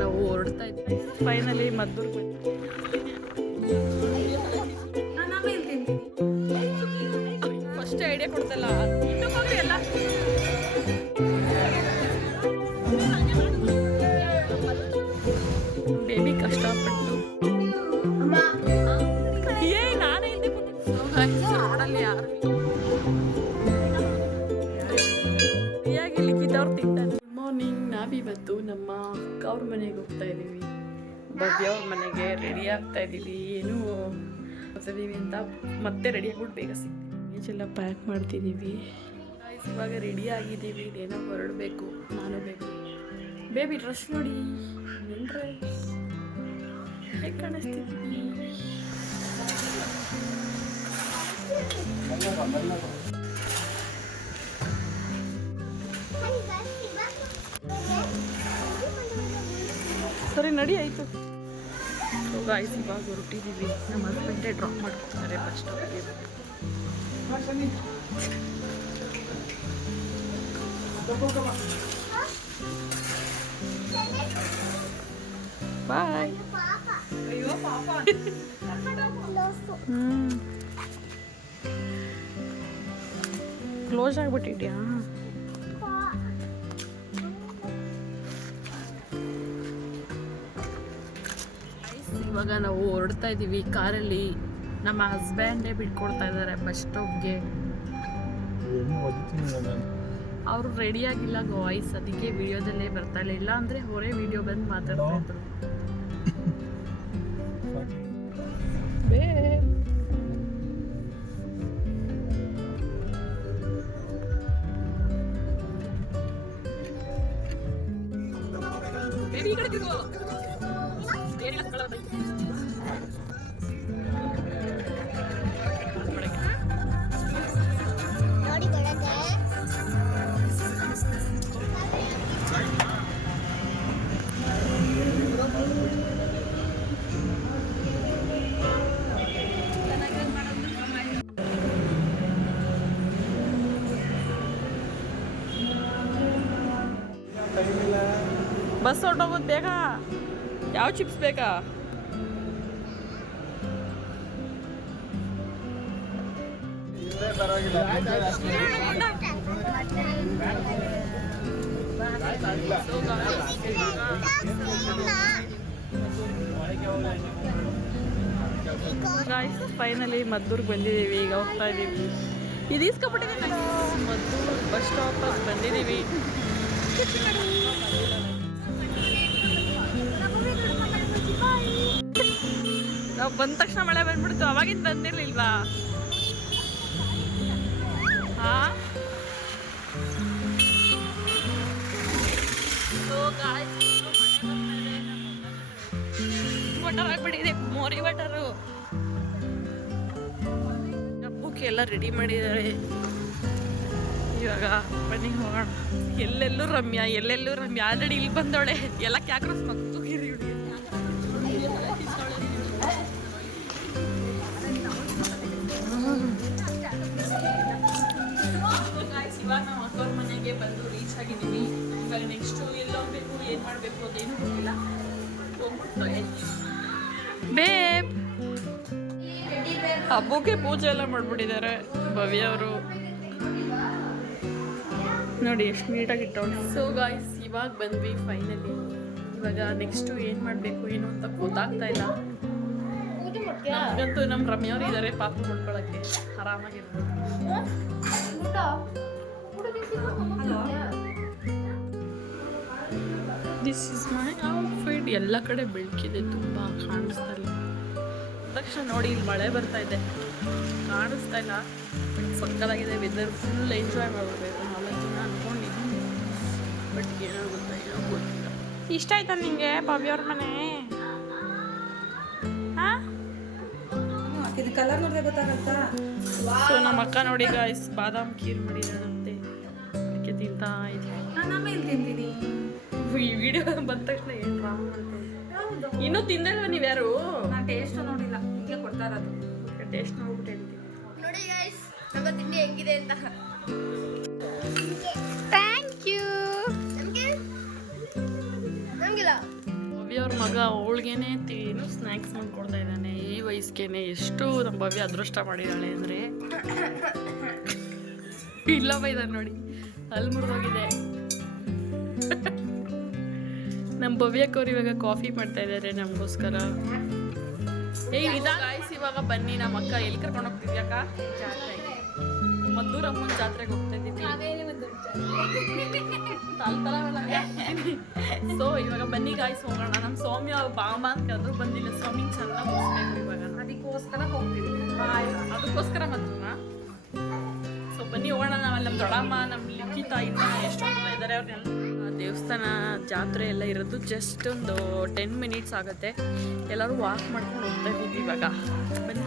ನಾವು ಹೊರಡ್ತಾ ಇದ್ವಿ. ಫೈನಲಿ ಮದ್ದೂರ್ಗೆ ಫಸ್ಟ್ ಐಡಿಯಾ ಕೊಡ್ತಲ್ಲ ಎಲ್ಲ ಬೇಬಿ ಕಷ್ಟಪಟ್ಟು ನಾನೇ ಹಿಂದೆ ರೋಡಲ್ಲಿ ಯಾರು ಲಿಖಿತವ್ರು ತಿಂತಾರೆ. Good morning. ನಾವಿವತ್ತು ನಮ್ಮ ಅಕ್ಕ ಅವ್ರ ಮನೆಗೆ ಹೋಗ್ತಾ ಇದ್ದೀವಿ. ಭವ್ಯ ಅವ್ರ ಮನೆಗೆ ರೆಡಿ ಆಗ್ತಾ ಇದ್ದೀವಿ. ಏನು ಹೋಗ್ತಿದ್ದೀವಿ ಅಂತ ಮತ್ತೆ ರೆಡಿ ಆಗ್ಬಿಟ್ಟು ಬೇಗ ಸಿಗ್ತೀವಿ. ಎಲ್ಲ ಪ್ಯಾಕ್ ಮಾಡ್ತಿದ್ದೀವಿ. ಇವಾಗ ರೆಡಿ ಆಗಿದ್ದೀವಿ. ಏನೋ ಹೊರಡಬೇಕು. ನಾನು ಬೇಬಿ ಡ್ರೆಸ್ ನೋಡಿ ಡ್ರೆಸ್ ಹೇಗೆ ಕಾಣಿಸ್ತಿದ್ದೀವಿ. ಸರಿ ನಡಿ ಆಯಿತು. ಗಾಯ್ಸ್ ಇವಾಗ ಹೊರಟಿದ್ದೀವಿ. ನಮ್ಮ ಹಸ್ಬೆಂಡೇ ಡ್ರಾಪ್ ಮಾಡ್ಕೊತಾರೆ ಬಸ್ ಸ್ಟಾಪ್ಗೆ. ಬಾಯ್. ಕ್ಲೋಸ್ ಆಗ್ಬಿಟ್ಟಿದ್ಯಾ? ಇವಾಗ ನಾವು ಹೊರಡ್ತಾ ಇದ್ದೀವಿ ಕಾರಲ್ಲಿ. ನಮ್ಮ ಹಸ್ಬೆಂಡೇ ಬಿಟ್ಕೊಡ್ತಾ ಇದ್ದಾರೆ ಬಸ್ ಸ್ಟಾಪ್ಗೆ. ಅವರು ರೆಡಿ ಆಗಿಲ್ಲ ವಾಯ್ಸ್, ಅದಕ್ಕೆ ವಿಡಿಯೋದಲ್ಲೇ ಬರ್ತಾ ಇಲ್ಲ ಅಂದರೆ ಹೊರೇ ವಿಡಿಯೋ ಬಂದು ಮಾತಾಡ್ತಾ ಇದ್ರು. ಬಸ್ ಹೊರಟೋಗೋದು ಬೇಗ. ಯಾವ ಚಿಪ್ಸ್ ಬೇಕಾ? ಫೈನಲಿ ಮದ್ದೂರ್ಗೆ ಬಂದಿದ್ದೀವಿ. ಈಗ ಹೋಗ್ತಾ ಇದ್ದೀವಿ. ಇದು ಇಸ್ಕೊಬಿಟ್ಟಿದ್ದೀವಿ. ಮದ್ದೂರು ಬಸ್ ಸ್ಟಾಪ್ ಬಂದಿದ್ದೀವಿ. ನಾವು ಬಂದ ತಕ್ಷಣ ಮಳೆ ಬಂದ್ಬಿಡ್ತು. ಅವಾಗಿಂದ ಬಂದಿರ್ಲಿಲ್ವಾ? ವಾಟರ್ ಆಗ್ಬಿಟ್ಟಿದೆ, ಮೋರಿ ವಾಟರು. ಹಬ್ಬಕ್ಕೆ ಎಲ್ಲ ರೆಡಿ ಮಾಡಿದ್ದಾರೆ. ಇವಾಗ ಬನ್ನಿ ಹೋಗೋಣ. ಎಲ್ಲೆಲ್ಲೂ ರಮ್ಯಾ ಆಲ್ರೆಡಿ ಇಲ್ಲಿ ಬಂದವಳೆ. ಎಲ್ಲ ಕ್ಯಾಕ್ರೋಸ್ ಮಕ್ಕಳು ಗಿರಿ ಹುಡುಗಿ. ಇವಾಗ ನಾವು ಅಕ್ಕವ್ರ ಮನೆಗೆ ಬಂದು ರೀಚ್ ಆಗಿದ್ದೀವಿ. ಇವಾಗ ನೆಕ್ಸ್ಟು ಎಲ್ಲಿ ಹೋಗ್ಬೇಕು, ಏನು ಮಾಡಬೇಕು ಅದೇನು ಗೊತ್ತಿಲ್ಲ. ಬೇಬ್ ಹಬ್ಬಕ್ಕೆ ಪೂಜೆ ಎಲ್ಲ ಮಾಡ್ಬಿಟ್ಟಿದ್ದಾರೆ ಭವ್ಯ ಅವರು. ನೋಡಿ ಎಷ್ಟು ನೀಟಾಗಿ ಇಟ್ಟವಳು. ಸೊ ಗಾಯ್ಸ್ ಇವಾಗ ಬಂದ್ವಿ ಫೈನಲಿ. ಇವಾಗ ನೆಕ್ಸ್ಟು ಏನು ಮಾಡಬೇಕು ಏನು ಅಂತ ಗೊತ್ತಾಗ್ತಾ ಇಲ್ಲ. ನಮಗಂತೂ ನಮ್ಮ ರಮ್ಯವ್ರು ಇದ್ದಾರೆ ಪಾಪ ನೋಡ್ಕೊಳಕ್ಕೆ. ಆರಾಮಾಗಿರ್ಬೋದು. This is my outfit. ಎಲ್ಲ ಕಡೆ ಬೆಳಕಿದೆ, ತುಂಬ ಕಾಣಿಸ್ತಾ ಇಲ್ಲ. ತಕ್ಷಣ ನೋಡಿ ಇಲ್ಲಿ ಮಳೆ ಬರ್ತಾ ಇದೆ, ಕಾಣಿಸ್ತಾ ಇಲ್ಲ. ಸಕ್ಕತ್ತಾಗಿದೆ ವೆದರ್. ಫುಲ್ ಎಂಜಾಯ್ ಮಾಡಬೇಕು. 4 ದಿನ ಅಂದ್ಕೊಂಡಿದ್ದೀನಿ, ಬಟ್ ಏನೋ ಗೊತ್ತಿಲ್ಲ. ಇಷ್ಟ ಆಯ್ತಾ ನಿಂಗೆ ಭವ್ಯವ್ರ ಮನೆ? ಕಲರ್ ನೋಡಿದ್ರೆ ಗೊತ್ತಾಗತ್ತಾ? ಸೊ ನಮ್ಮ ಅಕ್ಕ ನೋಡಿ ಗಾಯ್ಸ್ ಬಾದಾಮ್ ಖೀರ್ ಮಾಡಿದಾರಂತೆ, ಅದಕ್ಕೆ ತಿಂತಾ ಇದ್ದೀವಿ. ತಿಂತೀನಿ. ಈ ವಿಡಿಯೋ ಬಂದ ತಕ್ಷಣ ಏನು ಡ್ರಾಮಾ ಮಾಡ್ತಾರೆ. ಇನ್ನೂ ತಿಂದಲ್ವ ನೀವ್ಯಾರು? ನಾನು ಟೇಸ್ಟ್ ನೋಡಿಲ್ಲ, ಹಿಂಗೆ ಕೊಡ್ತಾ ಇರೋದು. ಟೇಸ್ಟ್ ನೋಡ್ಬಿಟ್ಟು ಹೇಳ್ತೀನಿ. ನೋಡಿ ಗೈಸ್ ನಮ್ಮ ತಿಂಡಿ ಹೆಂಗಿದೆ ಅಂತ. Thank you. ನಮಗಿಲ್ಲ. ಭವ್ಯ ಅವ್ರ ಮಗ ಅವಳಿಗೇನೆ ಏನು ಸ್ನ್ಯಾಕ್ಸ್ ಮಾಡ್ಕೊಡ್ತಾ ಇದ್ದಾನೆ ಈ ವಯಸ್ಸಿಗೆ. ಎಷ್ಟು ನಮ್ಮ ಭವ್ಯ ಅದೃಷ್ಟ ಮಾಡಿದ್ದಾಳೆ ಅಂದರೆ ಇಲ್ಲವ ಇದ್ದಾನೆ ನೋಡಿ, ಅಲ್ಲಿ ಮುರಿದೋಗಿದೆ. ನಮ್ಮ ಭವ್ಯಕ್ಕವ್ರು ಇವಾಗ ಕಾಫಿ ಮಾಡ್ತಾ ಇದ್ದಾರೆ ನಮಗೋಸ್ಕರ. ಗಾಯ್ಸ್ ಇವಾಗ ಬನ್ನಿ, ನಮ್ಮ ಅಕ್ಕ ಎಲ್ಲಿ ಕರ್ಕೊಂಡು ಹೋಗ್ತಿದ್ಯಾಕ? ಜಾತ್ರೆಗೆ, ಮದ್ದೂರಮ್ಮನ ಜಾತ್ರೆಗೆ ಹೋಗ್ತಾ ಇದ್ದೀವಿ. ಸೊ ಇವಾಗ ಬನ್ನಿ ಗಾಯ್ಸ್ ಹೋಗೋಣ. ನಮ್ಮ ಸೌಮ್ಯ ಬಾಮ ಅಂತ ಕರೆದ್ರು ಬಂದಿಲ್ಲ. ಸ್ವಾಮಿ ಚಂದ ಮುಗಿಸ್ಬೇಕು ಇವಾಗ, ಅದಕ್ಕೋಸ್ಕರ ಹೋಗ್ತೀವಿ. ಅದಕ್ಕೋಸ್ಕರ ಮಾತ್ರ. ಸೊ ಬನ್ನಿ ಹೋಗೋಣ. ನಾವಲ್ಲಿ ನಮ್ಮ ದೊಡ್ಡಮ್ಮ, ನಮ್ಮ ಲಿಖಿತ, ಇನ್ನು ಎಷ್ಟೊಂದು ಇದ್ದಾರೆ. ಅವ್ರನ್ನೆಲ್ಲ ದೇವಸ್ಥಾನ ಜಾತ್ರೆ ಎಲ್ಲ ಇರೋದು ಜಸ್ಟ್ ಒಂದು 10 ಮಿನಿಟ್ಸ್ ಆಗುತ್ತೆ. ಎಲ್ಲರೂ ವಾಕ್ ಮಾಡ್ಕೊಂಡು ಹೋಗ್ತಾ ಇದ್ದೀವಿ ಇವಾಗ. ಬನ್ನಿ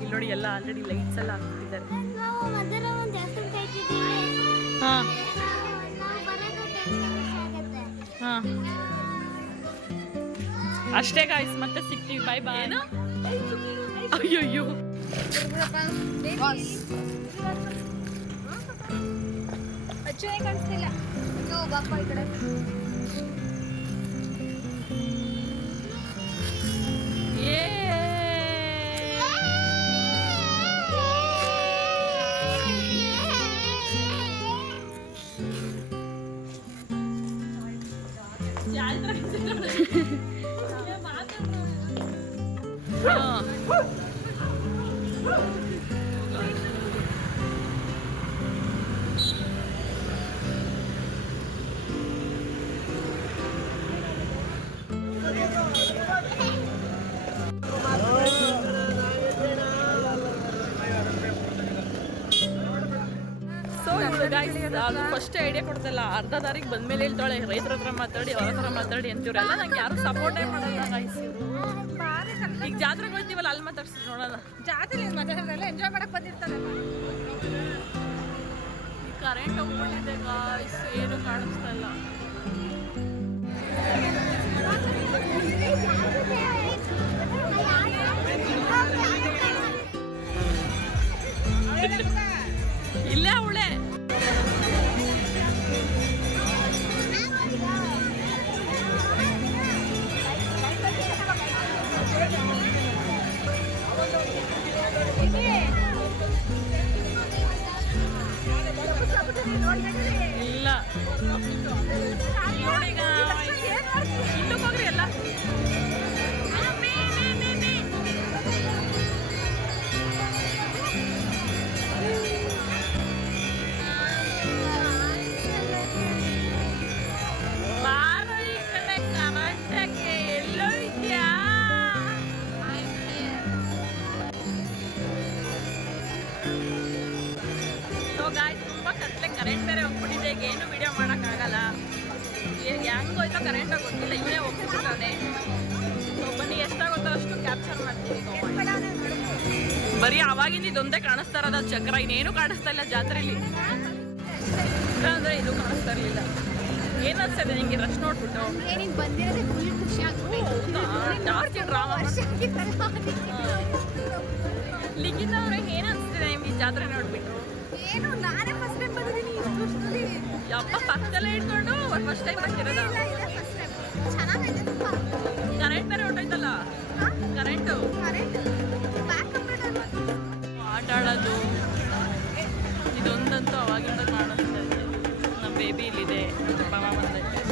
ಇಲ್ಲಿ ನೋಡಿ, ಎಲ್ಲ ಆಲ್ರೆಡಿ ಲೈಟ್ಸ್ ಎಲ್ಲ ಹಾಕ್ತಿದ್ದಾರೆ. ಹಾಂ ಹಾಂ ಅಷ್ಟೇ ಗಾಯ್ಸ್, ಮತ್ತೆ ಸಿಗ್ತೀವಿ. ಬಾಯ್ ಬಾಯ್. ಅಯ್ಯಯ್ಯೋ ಕಾಣಿಸ್ತಿಲ್ಲ. ಬಾಪ ಈ ಕಡೆ ಅದು ಫಸ್ಟ್ ಐಡಿಯಾ ಕೊಡ್ತಲ್ಲ, ಅರ್ಧ ದಾರಿಗೆ ಬಂದ್ಮೇಲೆ ಹೇಳ್ತಾಳೆ ರೈತರ ಹತ್ರ ಮಾತಾಡಿ, ಅವ್ರ ಹತ್ರ ಮಾತಾಡಿ ಅಂತೀವ್ರೆಲ್ಲ. ನಂಗೆ ಯಾರು ಸಪೋರ್ಟೇ ಮಾಡಲ್ಲ ಗೈಸ್. ಈಗ ಜಾತ್ರೆಗೆ ಹೋಗ್ತೀವಲ್ಲ, ಅಲ್ಲಿ ಮಾತಾಡ್ಸ್ತೀವಿ ನೋಡೋಣ. ಜಾತ್ರೆ ಮಾತಾಡೋದ್ರೆಲ್ಲ ಎಂಜಾಯ್ ಮಾಡಕ್ ಬಂದಿರ್ತಾರೆ. ಕರೆಂಟ್ ಹೋಗ್ಬಿಟ್ಟಿದೆ ಗಾಯ್ಸ್, ಏನು ಕಾಣಿಸ್ತಾ ಇಲ್ಲ. ಇಲ್ಲೇ ಅವಳೆ ಇಲ್ಲ ನೋಡಿ ಇಲ್ಲೂ ಹೋಗ್ರಿ ಎಲ್ಲ. ಕರೆಂಟ್ ಬೇರೆ ಹೋಗ್ಬಿಟ್ಟಿದೆ, ಈಗ ಏನು ವಿಡಿಯೋ ಮಾಡೋಕ್ಕಾಗಲ್ಲ. ಹೆಂಗೋಯ್ತೋ ಕರೆಂಟಾಗಿ ಗೊತ್ತಿಲ್ಲ, ಇವನೇ ಹೋಗ್ಬಿಟ್ಟಿದ್ದಾನೆ. ಸೊ ಬನ್ನಿ, ಎಷ್ಟಾಗುತ್ತೋ ಅಷ್ಟು ಕ್ಯಾಪ್ಚರ್ ಮಾಡ್ತೀವಿ. ಬರೀ ಅವಾಗಿಂದ ಇದೊಂದೇ ಕಾಣಿಸ್ತಾ ಇರೋದು ಚಕ್ರ, ಇನ್ನೇನು ಕಾಣಿಸ್ತಾ ಇಲ್ಲ ಜಾತ್ರೆಯಲ್ಲಿ. ಅಂದರೆ ಇದು ಕಾಣಿಸ್ತಾ ಇರಲಿಲ್ಲ. ಏನು ಅನ್ಸ್ತದೆ ನಿಮಗೆ ರಶ್ ನೋಡ್ಬಿಟ್ಟು? ಬಂದಿರೋದೇ ಫುಲ್ ಖುಷಿ ಆಗ್ತದೆ. ಜಾಸ್ತಿ ಡ್ರಾಮಾ. ಲಿಖಿತ ಅವ್ರಿಗೆ ಏನು ಅನಿಸ್ತಿದೆ ನಿಮ್ಗೆ ಜಾತ್ರೆ ನೋಡ್ಬಿಟ್ಟು? ಏನು ನಾನೇ ಫಸ್ಟ್ ಟೈಮ್ ಬಂದಿದ್ದೀನಿ ಇಷ್ಟು ವರ್ಷದಲ್ಲಿ. ಯಪ್ಪ ಪಕ್ಕದಲ್ಲೇ ಇಟ್ಕೊಂಡು ಫಸ್ಟ್ ಟೈಮ್ ಬರ್ತಿರೋದ? First time. ಚೆನ್ನಾಗೈತೆ ತುಂಬ. ಕರೆಂಟ್ ಬೇರೆ ಹೊಟ್ಟೋಯ್ತಲ್ಲ, ಕರೆಂಟು ಆಟ ಆಡೋದು ಇದೊಂದಂತೂ ಅವಾಗಿಂದ ಕಾಣಿಸ್ತಾ ಇದೆ. ನಮ್ಮ ಬೇಬಿ ಇಲ್ಲಿದೆ, ಮಾಮ ಬಂದೈತೆ.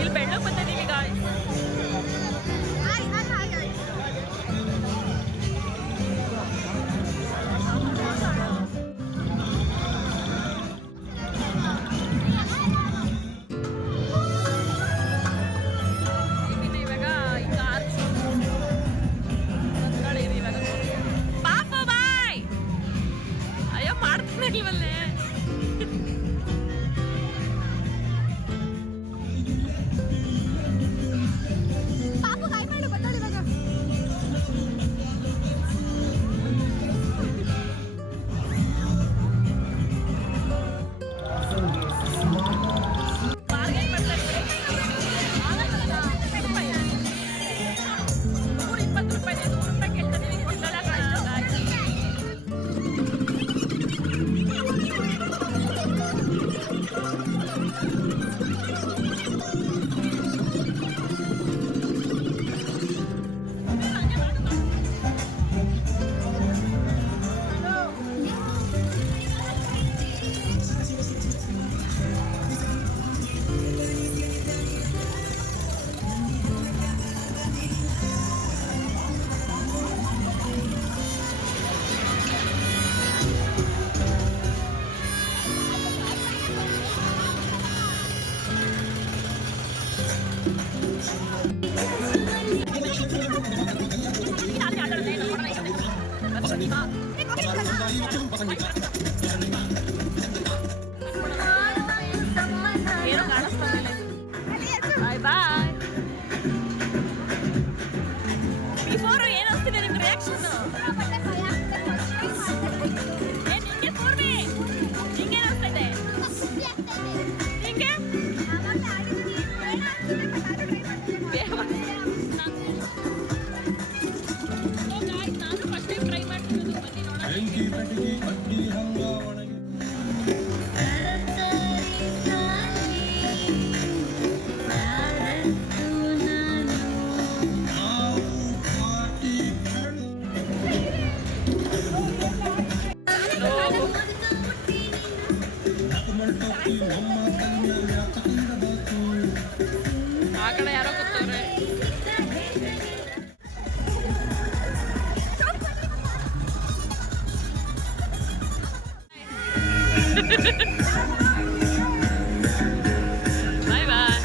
ಇಲ್ಲಿ ಬೆಳ್ಳಕ್ಕೆ ಬಂದಿದ್ದೀವಿ ಗಾಯ್ಸ್. ಏನು ಕಾಣಿಸ್ತಾನೆ. ಬಾಯ್ ಬಾಯ್. ಬಿಫೋರ್ ಏನು ಅನ್ಸ್ತಿದೆ ನಿಮ್ಮ ರಿಯಾಕ್ಷನ್? ನಿಂಗೆ ಪೂರ್ವಿ ನಿಂಗೆ ಅನಿಸ್ತಿದೆ? ನಿಂಗೆ ನಾನು ಫಸ್ಟ್ ಟೈಮ್ ಟ್ರೈ ಮಾಡ್ತಿರೋದು. ಬನ್ನಿ ನೋಡೋಣ. ಆ ಕಡೆ ಯಾರೋ ಕೂತವ್ರೆ. ಬಾಯ್ ಬಾಯ್.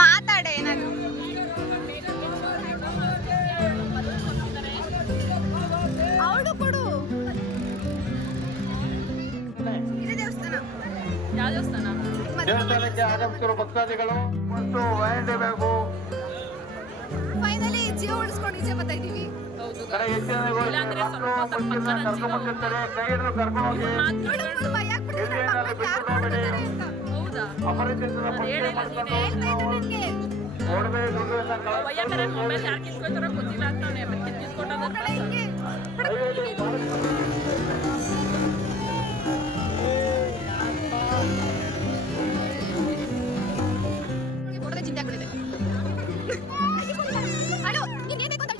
ಮಾತಾಡೆ ಏನಾದ್ರು. ಅವಳು ಕೊಡು. ಇದು ದೇವಸ್ಥಾನ. ಯಾವ ದೇವಸ್ಥಾನ? ದೇವಸ್ಥಾನಕ್ಕೆ ಆಗಮಿಸಿರುವ ಭಕ್ತಾದಿಗಳು ಮತ್ತು ವೈಂಡಬೇಕು. ಫೈನಲಿ ಜೀವ ಉಳಿಸ್ಕೊಂಡು ಈಚೆ ಬರ್ತಾ ಇದೀವಿ. ಹೌದು. ಇಲ್ಲಾಂದ್ರೆ ಕರ್ಕೊಂಡ್ಬರ್ತಾರೆ. ಕೈ ಹಿಡಿದು ಕರ್ಕೊಂಡು ಹೋಗಿ. ಭಯ ಆಗ್ಬಿಟ್ಟಿದೆ. ಯಾರು ಕೊಡ್ತಾರೆ ಅಂತ. ಹೌದಾ? ಅಪರಿಚಿತರ ಹೇಳಿಲ್ಲ ನೀನೇ. ನೋಡದೆ ದುಡ್ಡು ಎಲ್ಲ ವಯ್ಯಕರೆ ಮೊಬೈಲ್ ಯಾರು ಕಿತ್ಕೊಳ್ತಾರೋ ಗೊತ್ತಿಲ್ಲ ಅಂತಾನೆ. ಮತ್ತೆ ಕಿತ್ಕೊಂಡೋದ್ರೆ ಹಿಂಗೆ ಫೋಟೋದ ಚಿಂತೆ ಆಗ್ಬಿಟ್ಟಿದೆ. ಅಲೋ ನೀನ್ ಏನ್ ಬೇಕು ಅಂತ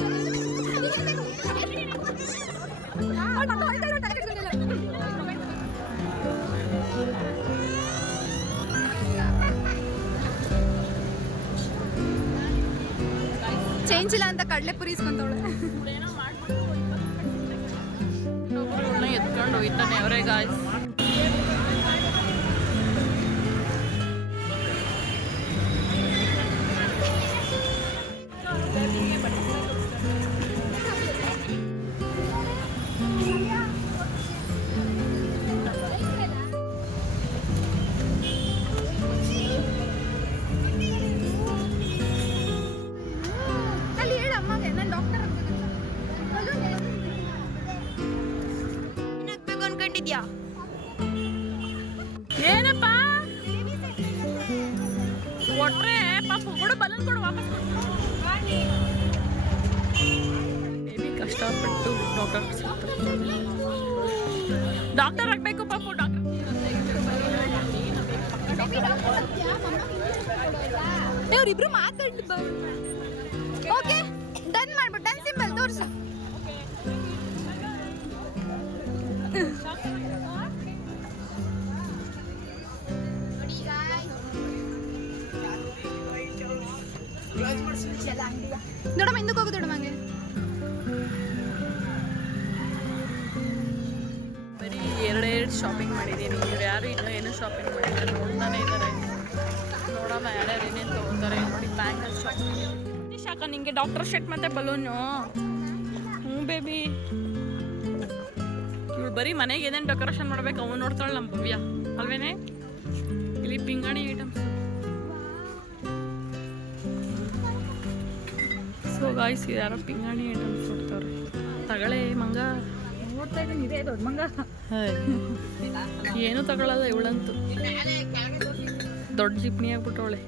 ಚೇಂಜ್ ಇಲ್ಲ ಅಂತ ಕಡಲೆ ಪುರಿ ಇಸ್ಕೊಂತವಳೆ. ಎತ್ಕೊಂಡು ಹೋಯ್ತಾನೆ ಅವರೇ ಗಾಯ್ಸ್. ಅಲ್ಲಿ ಹೇಳು ಅಮ್ಮಗೆ ನಾನು ಡಾಕ್ಟರ್ ಆಗ್ಬೇಕು ಅನ್ಕೊಂಡಿದ್ಯಾ? ಏನಪ್ಪ ಕೊಟ್ರೆ ಪಾಪ ಕೊಡು, ಬಲೂನ್ ಕೊಡು, ವಾಪಸ್ ಕೊಡು. ಬೇಬಿ ಕಷ್ಟಪಟ್ಟು ಡಾಕ್ಟರ್ ಆಗ್ಬೇಕು ಪಾಪು. ಡಾಕ್ಟರ್ ಇವ್ರಿಬ್ರು ಮಾತಾಡ್ತು. ಓಕೆ ಡನ್ ಮಾಡ್ಬಿಟ್ಟು ಡನ್ ಸಿಂಬಲ್ ತೋರಿಸು. ದೊಡ್ಡಮ್ಮ ಹಿಂದಕ್ಕೆ ಹೋಗು ದೊಡ್ಡಮ್ಮಗೆ. ಬರೀ ಎರಡೆರಡು ಶಾಪಿಂಗ್ ಮಾಡಿದ್ದೀನಿ. ಇವ್ರು ಯಾರು ಇನ್ನೂ ಏನೂ ಶಾಪಿಂಗ್ ಮಾಡಿಲ್ಲ, ನೋಡ್ತಾನೆ ಇದ್ದಾರೆ. ನೋಡೋಣ ಯಾರ್ಯಾರು ಏನೇನು ತೊಗೊತಾರೆ. ನೋಡಿ ಬ್ಯಾಂಗಲ್ ಶಾಪಿಂಗ್ ಶಾಕ ನಿಂಗೆ ಡಾಕ್ಟರ್ ಶರ್ಟ್ ಮತ್ತು ಬಲೂನು. ಹ್ಞೂ ಬೇಬಿ. ಇವಳು ಬರೀ ಮನೆಗೆ ಏನೇನು ಡೆಕೋರೇಷನ್ ಮಾಡ್ಬೇಕು ಅವನು ನೋಡ್ತಾಳೆ ನಮ್ಮ ಭವ್ಯ ಅಲ್ವೇನೆ. ಇಲ್ಲಿ ಪಿಂಗಾಣಿ ಐಟಮ್ಸ್. ಸೊ ಗಾಯ್ಸ್ ಯಾರೋ ಪಿಂಗಾಣಿ ಐಟಮ್ಸ್ ಕೊಡ್ತಾರೆ. ತಗಳೆ ಮಂಗ. ನೋಡ್ತಾ ಇದ್ದೀನಿ ಇದೇ ದೊಡ್ಡ ಮಂಗ. ಏನು ತಗೊಳ್ಳಲ್ಲ ಇವಳಂತೂ. ದೊಡ್ಡ ಜಿಪ್ನಿ ಆಗ್ಬಿಟ್ಟವಳೆ.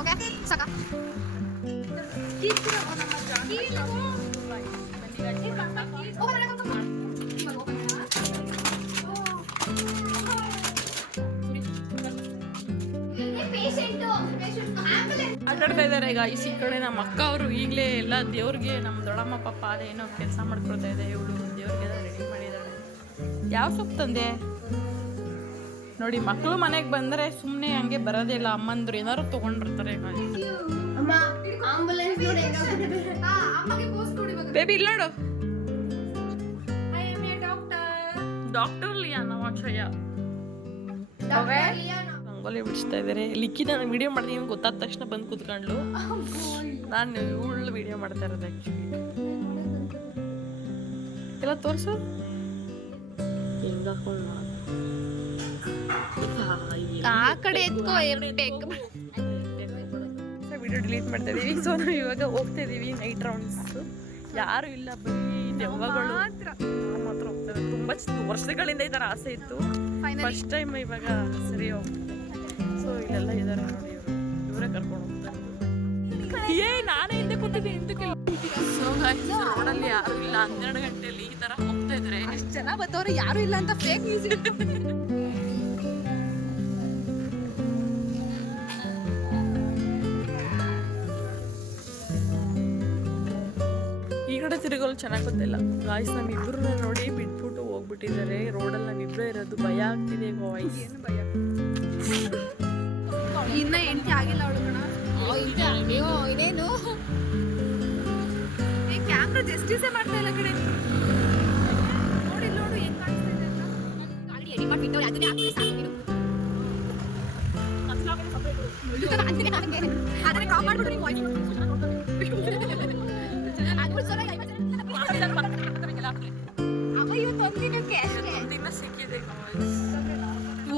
ಓಕೆ ಸಾಕ ಆಟಾಡ್ತಾ ಇದ್ದಾರೆ ಈಗ ಈ ಕಡೆ ನಮ್ಮ ಅಕ್ಕ ಅವರು ಈಗಲೇ ಎಲ್ಲ ದೇವ್ರಿಗೆ ನಮ್ಮ ದೊಡ್ಡಮ್ಮ ಪಾಪ ಅದೇನೋ ಕೆಲಸ ಮಾಡ್ಕೊಳ್ತಾ ಇದೆ. ಇವಳು ದೇವ್ರಿಗೆ ರೆಡಿ ಮಾಡಿದ್ದಾಳೆ. ಯಾವ ಸೊಪ್ಪು ತಂದೆ ನೋಡಿ, ಮಕ್ಕಳು ಮನೆಗೆ ಬಂದರೆ ಸುಮ್ಮನೆ ಹಂಗೆ ಬರೋದೇ ಇಲ್ಲ. ಅಮ್ಮಂದ್ರು ಏನಾದ್ರು ತೊಗೊಂಡಿರ್ತಾರೆ. ಬೇಬಿ ಇಲ್ಲ ನೋಡು, ಡಾಕ್ಟರ್ ಲಿಯಾನ ವಾಚಯ್ಯ ರಂಗೋಲಿ ಬಿಡಿಸ್ತಾ ಇದ್ದಾರೆ. ಲಿಕ್ಕಿ ನಾನು ವಿಡಿಯೋ ಮಾಡ್ತೀನಿ ಗೊತ್ತಾದ ತಕ್ಷಣ ಬಂದು ಕೂತ್ಕೊಂಡ್ಲು. ನಾನು ಇವಳು ವಿಡಿಯೋ ಮಾಡ್ತಾ ಇರೋದು ಆ್ಯಕ್ಚುಲಿ. ಎಲ್ಲ ತೋರಿಸು ಹೆಂಗ ಆ ಕಡೆ ಎತ್ಕೋ ವಿಡಿಯೋ ಡಿಲೀಟ್ ಮಾಡ್ತಾ ಇದೀವಿ. ಸೊ ನಾವು ಇವಾಗ ಹೋಗ್ತಾ ಇದೀವಿ ನೈಟ್ ರೌಂಡ್ಸ್. ಯಾರು ಇಲ್ಲ, ಬರೀ ದೆವ್ವಗಳು ಮಾತ್ರ ಹೋಗ್ತವೆ. ತುಂಬಾ ವರ್ಷಗಳಿಂದ ಈ ಥರ ಆಸೆ ಇತ್ತು. ಫಸ್ಟ್ ಟೈಮ್ ಇವಾಗ ಸರಿ ಹೋಗ್ತದೆ. ಸೊ ಇಲ್ಲೆಲ್ಲ ಇದಾರೆ ನೋಡಿ, ಇವರೇ ಕರ್ಕೊಂಡು ಹೋಗ್ತಾರೆ. ನಾನೇ ಹಿಂದೆ ಕೂತಿದ್ದೆ ಹಿಂದಕ್ಕೆಲ್ಲ. ಸೊ ರೋಡಲ್ಲಿ ಯಾರು ಇಲ್ಲ, 12 ಗಂಟೆಯಲ್ಲಿ ಈ ತರ ಹೋಗ್ತಾ ಇದ್ರೆ ಎಷ್ಟು ಜನ ಬತ್ತವ್ರೆ, ಯಾರು ಇಲ್ಲ ಅಂತ ಫೇಕ್ ನ್ಯೂಸ್. ಈ ಕಡೆ ತಿರುಗಲು ಚೆನ್ನಾಗಿ ಗೊತ್ತಿಲ್ಲ. ಗಾಯ್ಸ್ ನಮ್ಮಿಬ್ಬರನ್ನ ನೋಡಿ ಬಿಟ್ಬಿಟ್ಟು ಹೋಗ್ಬಿಟ್ಟಿದ್ದಾರೆ. ರೋಡಲ್ಲಿ ನಾವಿಬ್ಬರೇ ಇರೋದು. ಭಯ ಆಗ್ತಿದೆ ಗಾಯ್ಸ್. ಏನು ಭಯ? ಇನ್ನ ಎಂಟಿ ಆಗಿಲ್ಲ ಅವಳು ಕಣ. ಇದೇನು ಈ ಕ್ಯಾಮ್ರಾ ಜಸ್ಟಿಸೇ ಮಾಡ್ತಾ ಇಲ್ಲ ಕಡೆ. ನೋಡಿ ನೋಡು ಹೆಂಗ್ ಕಾಣಿಸ್ತಾ ಇದೆ ಅಂತ. ಗಾಡಿ ಎಡಿ ಮಾಡ್ಬಿಟ್ಟು ಅದನ್ನೇ ಹಾಕಿ ಸಾಕು ನೀನು. ಅದನ್ನೇ ಕಾಲ್ ಮಾಡ್ಬಿಟ್ಟು ನೀವು ವಾಯ್ಸ್ ಅಮ್ಮ ಇವತ್ತು ಒಂದಿನಕ್ಕೆ ದಿನ ಸಿಕ್ಕಿದೆ.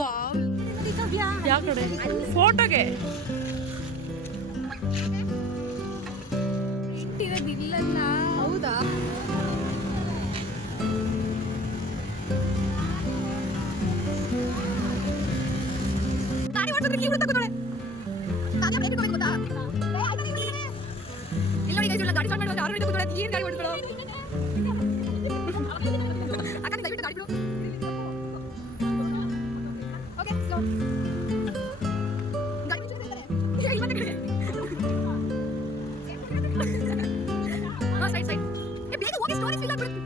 ವಾವ್ ಯಾವ ಕಡೆ ಫೋಟೋಗೆ ಇಟ್ಟಿರೋದಿಲ್ಲಲ್ಲ. ಹೌದಾ? ಗಾಡಿ ಓಡಿಸೋದ್ರೆ ಕೀ ಹುಡುಕ್ತಾ ನಾನು ಬ್ರೇಕ್ ಕೊಡಬೇಕು ಗೊತ್ತಾ? ಇಲ್ಲ ನೋಡಿ ಗೈಸ್, ಗಾಡಿ ಸ್ಟಾರ್ಟ್ ಮಾಡುವಾಗ 6 ಮಿನಿಟ್ ಕೂತ್ಕೊಳ್ಳೋದು. ಏನು ಗಾಡಿ ಓಡಿಸ್ಕೊಳ್ಳೋ ಅಕ್ಕ, ದಯವಿಟ್ಟು ಗಾಡಿ ಬಿಡು. ಓಕೆ ಸ್ಲೋ ಗಾಡಿ ಬಿಡ್ತಿದ್ದಾರೆ. ಇವತ್ತು ಕಡೆ ಸೈಡ್ ಸೈಡ್ ಬೇಗ ಹೋಗಿ ಸ್ಟೋರಿ ಫಿಲ್ ಆಗ್ಬಿಡುತ್ತೆ.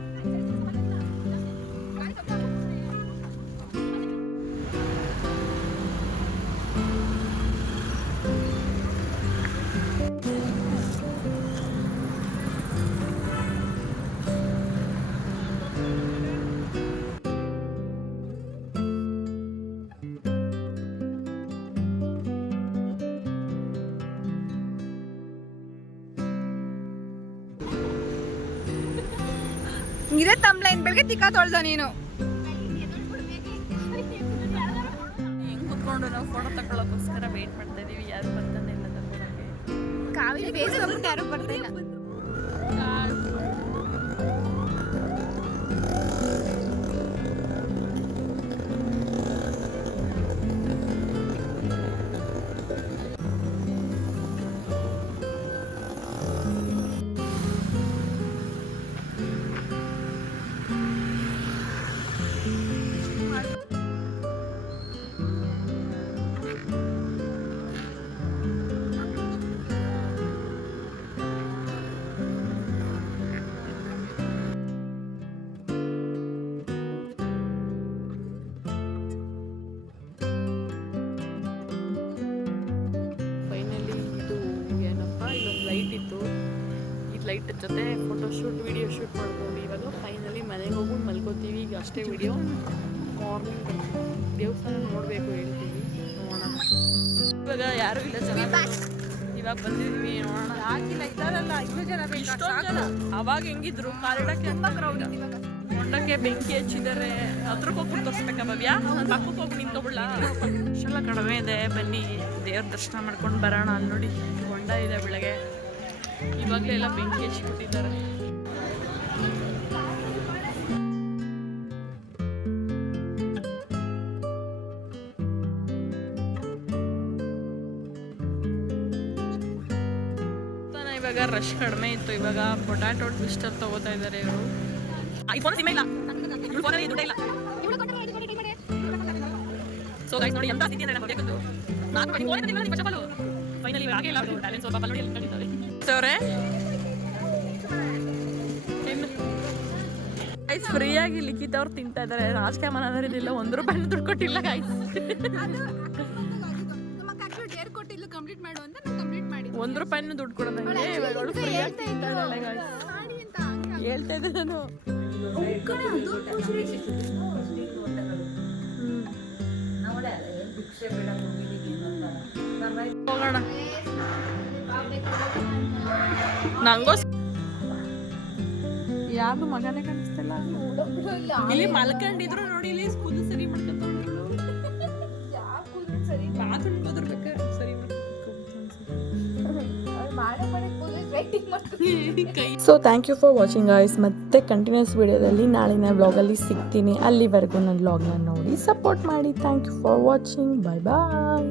ಇದೇ ತಮ್ಲೈನ್ ಬೆಳಗ್ಗೆ ತಿಕ್ಕ ತೊಳ್ದ ನೀನು. ಹೆಂಗ್ ಕುತ್ಕೊಂಡು ನಾವು ಫೋಟೋ ತಗೊಳ್ಳೋಕ್ಕೋಸ್ಕರ ವೇಟ್ ಮಾಡ್ತಾ ಇದೀವಿ. ಯಾರು ಬರ್ತಾನೆ ಇಲ್ಲ ತಗೊಳಕ್ಕೆ. ಕಾವೇರಿ ಬೇಸ್ ಹೋಗ್ಬಿಟ್ಟು ಯಾರು ಬರ್ತಾ ಇಲ್ಲ. ಲೈಟ್ ಜೊತೆ ಫೋಟೋ ಶೂಟ್ ವಿಡಿಯೋ ಶೂಟ್ ಮಾಡ್ಕೊಂಡು ಇವಾಗ ಫೈನಲಿ ಮನೆಗೆ ಹೋಗ್ಬಿಟ್ಟು ಮಲ್ಕೋತೀವಿ. ಈಗ ಅಷ್ಟೇ ವಿಡಿಯೋ. ಮಾರ್ನಿಂಗ್ ದೇವಸ್ಥಾನ ನೋಡಬೇಕು ಹೇಳ್ತೀವಿ, ನೋಡೋಣ. ಇವಾಗ ಯಾರೂ ಇಲ್ಲ, ಚೆನ್ನಾಗಿ ಇವಾಗ ಬಂದಿದ್ವಿ, ನೋಡೋಣ. ಆಗಿಲ್ಲ ಇದಾರಲ್ಲ, ಇನ್ನೂ ಜನ ಇಷ್ಟೊಂದು ಜನ. ಅವಾಗ ಹೆಂಗಿದ್ರು ಕಾಲಿಡಕ್ಕೆ ಹೊಂಡಕ್ಕೆ ಬೆಂಕಿ ಹಚ್ಚಿದ್ದಾರೆ. ಹತ್ರಕ್ಕೆ ಹೋಗ್ಬಿಟ್ಟು ತೋರಿಸ್ಬೇಕಾ ಭವ್ಯ? ಪಕ್ಕಕ್ಕೆ ಹೋಗಿ ನಿಂತ್ಕೊಬಿಡ್ಲ? ಅಷ್ಟೆಲ್ಲ ಕಡಿಮೆ ಇದೆ. ಬನ್ನಿ ದೇವ್ರ ದರ್ಶನ ಮಾಡ್ಕೊಂಡು ಬರೋಣ. ಅಲ್ಲಿ ನೋಡಿ ಹೊಂಡ ಇದೆ ಬೆಳಗ್ಗೆ. ಇವಾಗಲೇ ಎಲ್ಲ ಬೆಂಕಿ ಹಚ್ಚಿಬಿಟ್ಟಿದ್ದಾರೆ. ಇವಾಗ ರಶ್ ಕಡಿಮೆ ಇತ್ತು. ಇವಾಗ ಪೊಟ್ಯಾಟೊ ಟ್ವಿಸ್ಟರ್ ತಗೋತಾ ಇದ್ದಾರೆ ಇವರು. ಐಫೋನ್ ಸಿಮ್ ಇಲ್ಲ, ಇವ್ರ ಫೋನಲ್ಲಿ ದುಡ್ಡೇ ಇಲ್ಲ. ಸೊ ಗೈಸ್ ನೋಡಿ ಎಂತ ಸ್ಥಿತಿ ಅಂದ್ರೆ ನಮಗೆ ನಾನು ಫೋನ್ ತಂದಿಲ್ಲ ಫಸ್ಟ್ ಆಫ್ ಆಲ್. ಫೈನಲಿ ಇವಾಗ ಆಗಿಲ್ಲ ಅವರು ಟ್ಯಾಲೆಂಟ್ ಸ್ವಲ್ಪ ನೋಡಿ ಎಲ್ಲಿ ಕಳಿತಾರೆ ಸೋರೆ. ಗೈಸ್ ಫ್ರೀಯಾಗಿ ಲಿಖಿತ್ ಅವ್ರು ತಿಂತಾ ಇದ್ದಾರೆ. ರಾಜಕೀಯ ಮನೋದರಿದಿಲ್ಲ, 1 ರೂಪಾಯಿನೂ ದುಡ್ಡು ಕೊಟ್ಟಿಲ್ಲ ಗೈಸ್. ಕಂಪ್ಲೀಟ್ ಮಾಡು ಅಂತ ನಾನು ಕಂಪ್ಲೀಟ್ ಮಾಡಿ 1 ರೂಪಾಯಿನೂ ದುಡ್ಡು ಕೊಡೋದಂಗೆ ಇವಾಗ ಅವಳು ಫ್ರೀಯಾಗಿ ತಿಂತಾ ಇದ್ದಾಳೆ ಗೈಸ್. ಹೇಳ್ತಾ ಇದ್ದೆ ನಾನು. ಹೋಗೋಣ ನಂಗೋ ಯಾರು ಮಗನೇ ಕಾಣಿಸ್ತಿಲ್ಲ. ಇಲ್ಲಿ ಮಲ್ಕೊಂಡಿದ್ರು ನೋಡಿ, ಇಲ್ಲಿ ಕೂದಲು ಸರಿ ಮಾಡ್ಕೊಂತ ಬಾತ್ರೂಮ್ ಹೋದ್ರಬೇಕು ಸರಿ so thank you for watching guys. ಮತ್ತೆ ಕಂಟಿನ್ಯೂಸ್ ವಿಡಿಯೋದಲ್ಲಿ ನಾಳಿನ ವ್ಲಾಗಲ್ಲಿ ಸಿಗ್ತೀನಿ. ಅಲ್ಲಿವರೆಗೂ ನನ್ನ ವ್ಲಾಗ್ನ ನೋಡಿ ಸಪೋರ್ಟ್ ಮಾಡಿ. Thank you for watching. Bye bye.